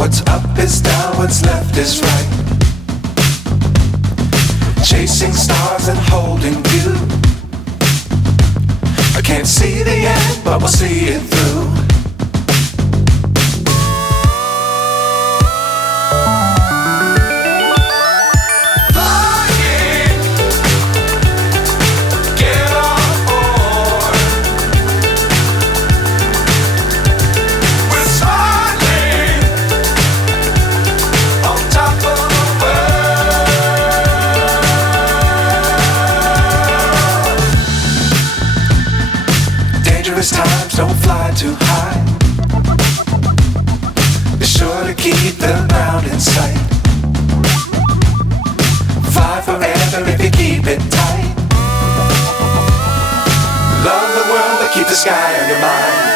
What's up is down, what's left is right. Chasing stars and holding you. I can't see the end, but we'll see it through. Times don't fly too high. Be sure to keep the ground in sight. Fly forever if you keep it tight. Love the world but keep the sky on your mind.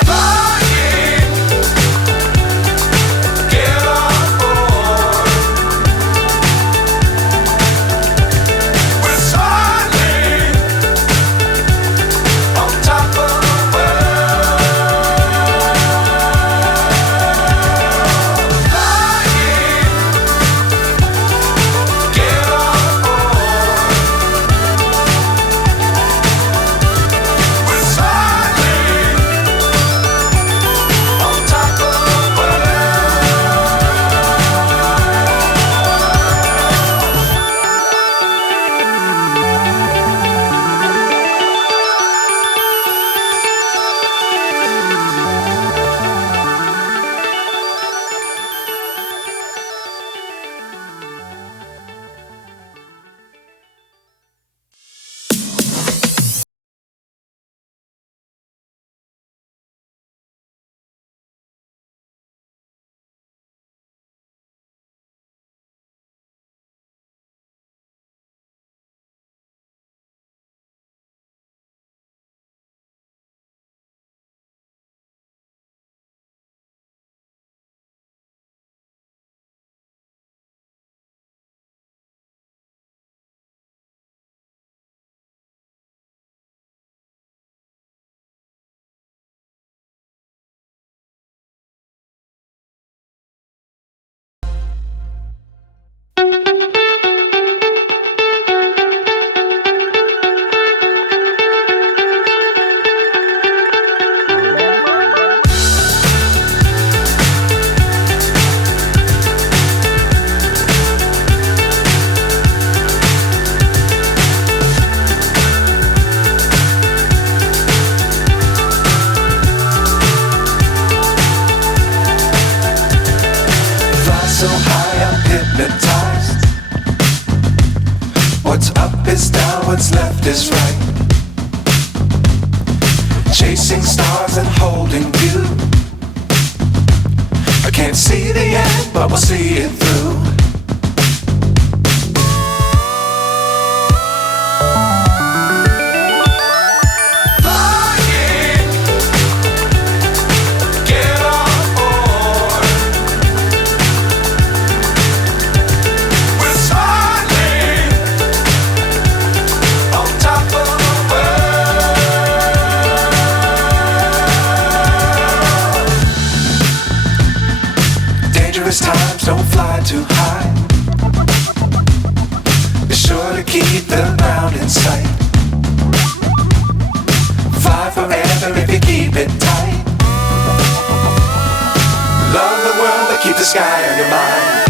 So high I'm hypnotized. What's up is down, what's left is right. Chasing stars and holding you. I can't see the end, but we'll see it through. Times don't fly too high. Be sure to keep the ground in sight. Fly forever if you keep it tight. Love the world but keep the sky on your mind.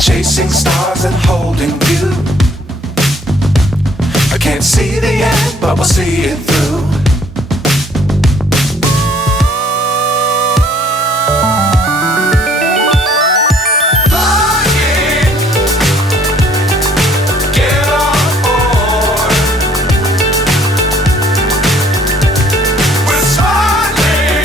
Chasing stars and holding you. I can't see the end, but we'll see it through.